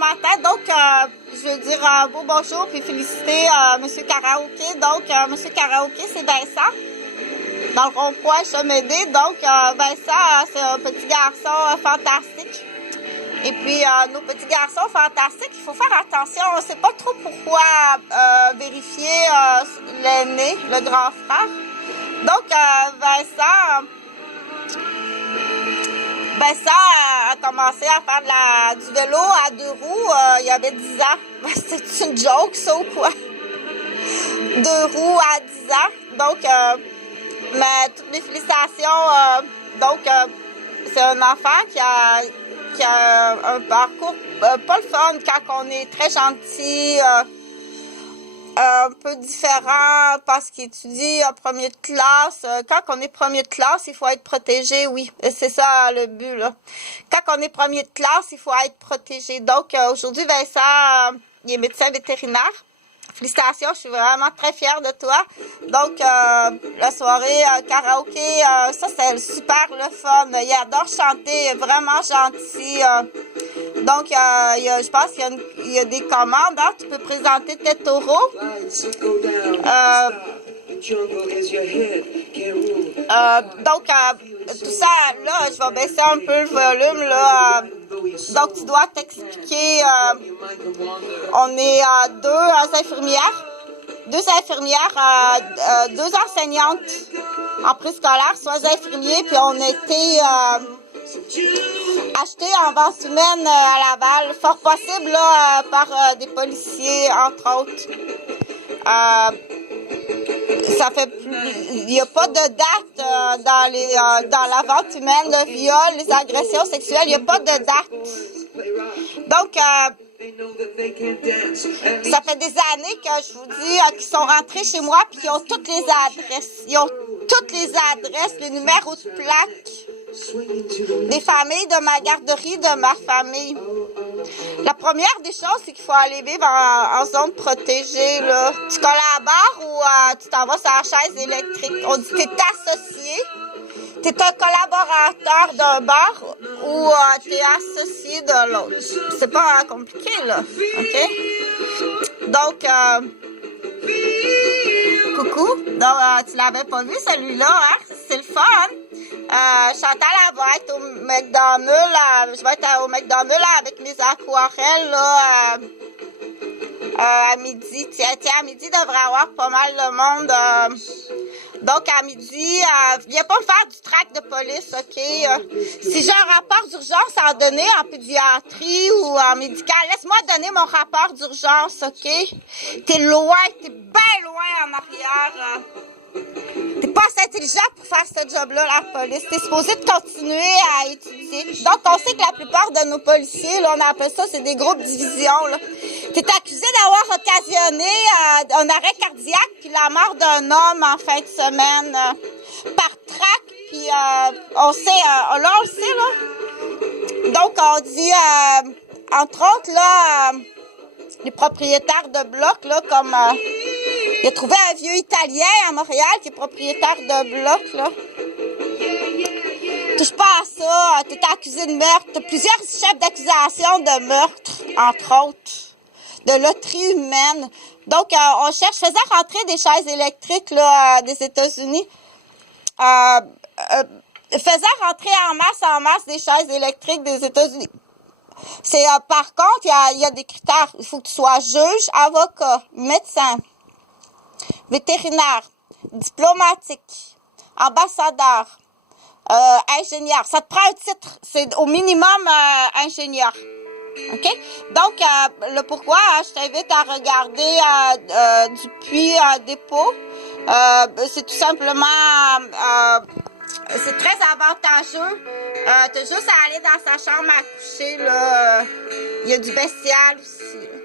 commentaire. Donc, je veux dire un beau bonjour puis féliciter Monsieur Karaoké. Donc, Monsieur Karaoké, c'est Vincent, dans le rond-point Chemédé. Donc, Vincent, c'est un petit garçon fantastique. Et puis, nos petits garçons fantastiques, il faut faire attention. On ne sait pas trop pourquoi vérifier l'aîné, le grand frère. Donc, Vincent a commencé à faire du vélo à 2 roues. Il avait 10 ans. C'est une joke, ça, ou quoi? 2 roues à 10 ans. Donc, mais toutes mes félicitations. Donc, c'est un enfant qui a un parcours pas le fun quand on est très gentil, un peu différent parce qu'il étudie en premier de classe. Quand on est premier de classe, il faut être protégé, oui. C'est ça le but, là. Quand on est premier de classe, il faut être protégé. Donc, aujourd'hui, Vincent, il est médecin vétérinaire. Félicitations, je suis vraiment très fière de toi. Donc, la soirée karaoké, ça, c'est super le fun. Il adore chanter, il est vraiment gentil. Donc, je pense qu'il y a des commandes. Hein? Tu peux présenter tes taureaux. Donc, tout ça, là, je vais baisser un peu le volume, là. Donc, tu dois t'expliquer. On est deux infirmières, 2 enseignantes en préscolaire, 3 infirmiers, puis on a été achetés en vente humaine à Laval, fort possible là, par des policiers, entre autres. Ça fait plus, il n'y a pas de date dans la vente humaine, le viol, les agressions sexuelles, il n'y a pas de date. Donc, ça fait des années que je vous dis qu'ils sont rentrés chez moi puis ils ont toutes les adresses. Ils ont toutes les adresses, les numéros de plaques des familles, de ma garderie, de ma famille. La première des choses, c'est qu'il faut aller vivre en zone protégée, là. Tu collabores ou tu t'en vas sur la chaise électrique. On dit que tu es associé. Tu es un collaborateur d'un bar ou tu es associé de l'autre. C'est pas compliqué, là. OK? Donc, coucou. Donc, tu l'avais pas vu, celui-là, hein? C'est le fun. Chantal, elle va être au McDonald's. Je vais être au McDonald's avec mes aquarelles, là. À midi. Tiens, à midi, il devrait y avoir pas mal de monde. Donc, à midi, viens pas me faire du tract de police, OK? Si j'ai un rapport d'urgence à donner en pédiatrie ou en médical, laisse-moi donner mon rapport d'urgence, OK? T'es loin, t'es bien loin en arrière. T'es pas assez intelligent pour faire ce job-là, la police. T'es supposé de continuer à étudier. Donc, on sait que la plupart de nos policiers, là, on appelle ça, c'est des groupes divisions, là. T'es accusé d'avoir occasionné un arrêt cardiaque puis la mort d'un homme en fin de semaine par trac. Puis, on sait, là, on le sait, là. Donc, on dit, entre autres, là, les propriétaires de blocs, là, comme... il a trouvé un vieux Italien à Montréal qui est propriétaire de blocs, là. Touche pas à ça. T'es accusé de meurtre. T'as plusieurs chefs d'accusation de meurtre, entre autres. De loterie humaine. Donc, on cherche, faisant rentrer des chaises électriques, là, des États-Unis. Faisant rentrer en masse des chaises électriques des États-Unis. C'est, par contre, il y a des critères. Il faut que tu sois juge, avocat, médecin, vétérinaire, diplomatique, ambassadeur, ingénieur. Ça te prend un titre. C'est au minimum ingénieur. OK? Donc, le pourquoi, je t'invite à regarder du puits dépôt. C'est tout simplement... c'est très avantageux. T'as juste à aller dans sa chambre à coucher, là. Il y a du bestial aussi, là.